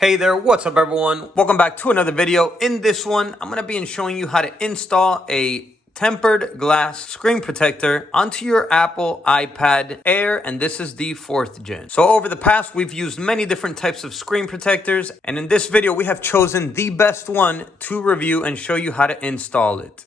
Hey there, what's up everyone? Welcome back to another video. In this one, I'm going to be showing you how to install a tempered glass screen protector onto your Apple iPad Air, and this is the 4th gen. So over the past, we've used many different types of screen protectors, and in this video, we have chosen the best one to review and show you how to install it.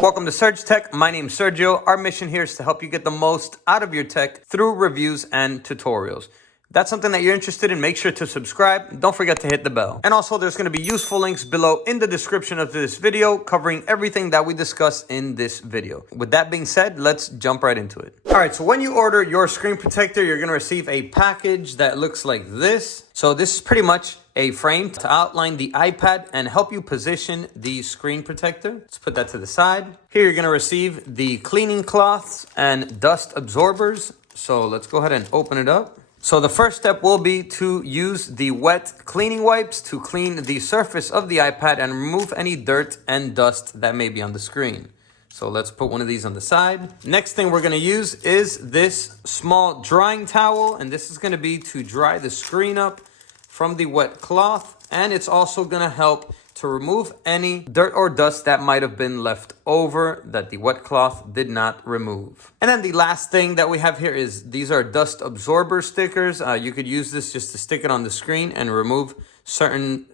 Welcome to Surge Tech. My name's Sergio. Our mission here is to help you get the most out of your tech through reviews and tutorials. If that's something that you're interested in, make sure to subscribe. Don't forget to hit the bell. And also, there's going to be useful links below in the description of this video covering everything that we discuss in this video. With that being said, let's jump right into it. All right, so when you order your screen protector, you're going to receive a package that looks like this. So this is pretty much a frame to outline the iPad and help you position the screen protector. Let's put that to the side. Here you're going to receive the cleaning cloths and dust absorbers. So let's go ahead and open it up. So the first step will be to use the wet cleaning wipes to clean the surface of the iPad and remove any dirt and dust that may be on the screen. So let's put one of these on the side. Next thing we're going to use is this small drying towel, and this is going to be to dry the screen up from the wet cloth, and it's also going to help to remove any dirt or dust that might have been left over that the wet cloth did not remove. And then the last thing that we have here is these are dust absorber stickers. You could use this just to stick it on the screen and remove certain,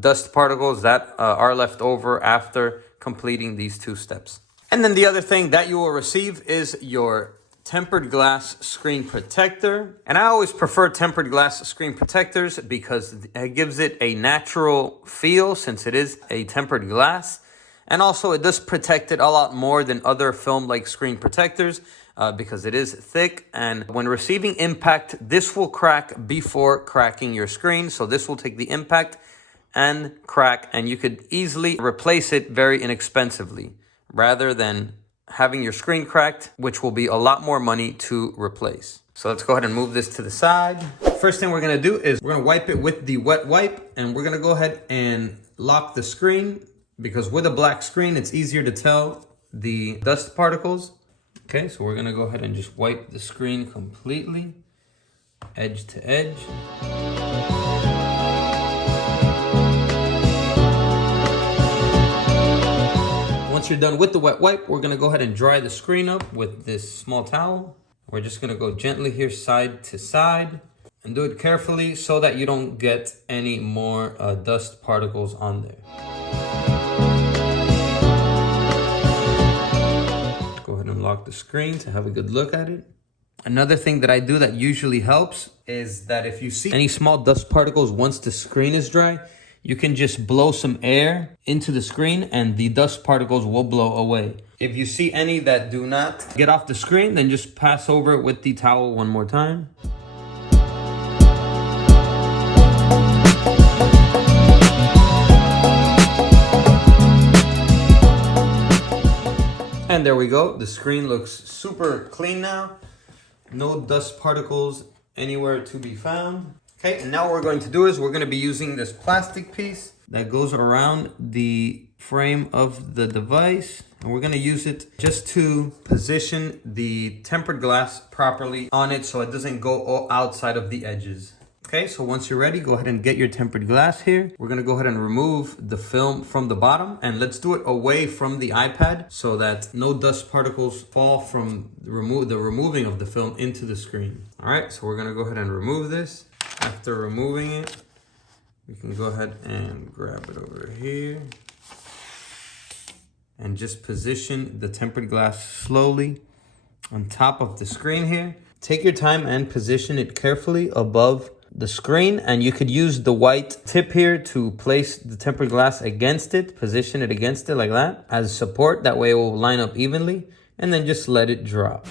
dust particles that are left over after completing these two steps. And then the other thing that you will receive is your tempered glass screen protector. And I always prefer tempered glass screen protectors because it gives it a natural feel since it is a tempered glass. And also it does protect it a lot more than other film-like screen protectors because it is thick. And when receiving impact, this will crack before cracking your screen. So this will take the impact and crack, and you could easily replace it very inexpensively rather than having your screen cracked, which will be a lot more money to replace. So let's go ahead and move this to the side. First thing we're gonna do is we're gonna wipe it with the wet wipe, and we're gonna go ahead and lock the screen because with a black screen, it's easier to tell the dust particles. Okay, so we're gonna go ahead and just wipe the screen completely, edge to edge. Once you're done with the wet wipe, we're going to go ahead and dry the screen up with this small towel. We're just going to go gently here side to side and do it carefully so that you don't get any more dust particles on there. Go ahead and lock the screen to have a good look at it. Another thing that I do that usually helps is that if you see any small dust particles once the screen is dry, you can just blow some air into the screen and the dust particles will blow away. If you see any that do not get off the screen, then just pass over it with the towel one more time. And there we go. The screen looks super clean now. No dust particles anywhere to be found. Okay, and now what we're going to do is we're going to be using this plastic piece that goes around the frame of the device. And we're going to use it just to position the tempered glass properly on it so it doesn't go outside of the edges. Okay, so once you're ready, go ahead and get your tempered glass here. We're going to go ahead and remove the film from the bottom, and let's do it away from the iPad so that no dust particles fall from the removing of the film into the screen. All right, so we're going to go ahead and remove this. After removing it, we can go ahead and grab it over here and just position the tempered glass slowly on top of the screen here. Take your time and position it carefully above the screen, and you could use the white tip here to place the tempered glass against it, position it against it like that as support. That way it will line up evenly, and then just let it drop.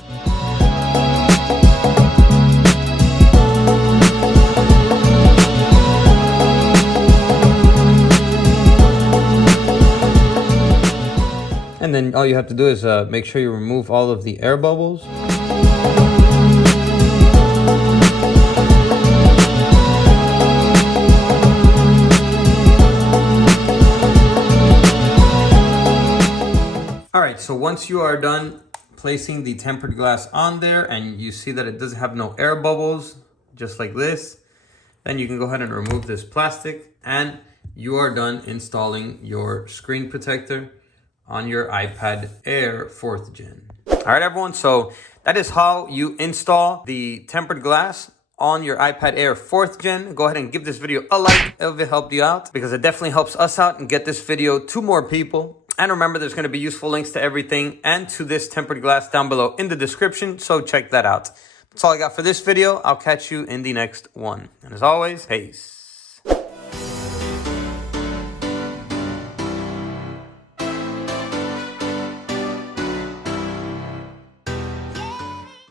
And then all you have to do is make sure you remove all of the air bubbles. so once you are done placing the tempered glass on there and you see that it doesn't have no air bubbles, just like this, then you can go ahead and remove this plastic and you are done installing your screen protector on your iPad Air 4th Gen. All right, everyone, so that is how you install the tempered glass on your iPad Air 4th Gen. Go ahead and give this video a like if it helped you out, because it definitely helps us out and get this video to more people. And remember, there's going to be useful links to everything and to this tempered glass down below in the description, so check that out. That's all I got for this video. I'll catch you in the next one. And as always, peace.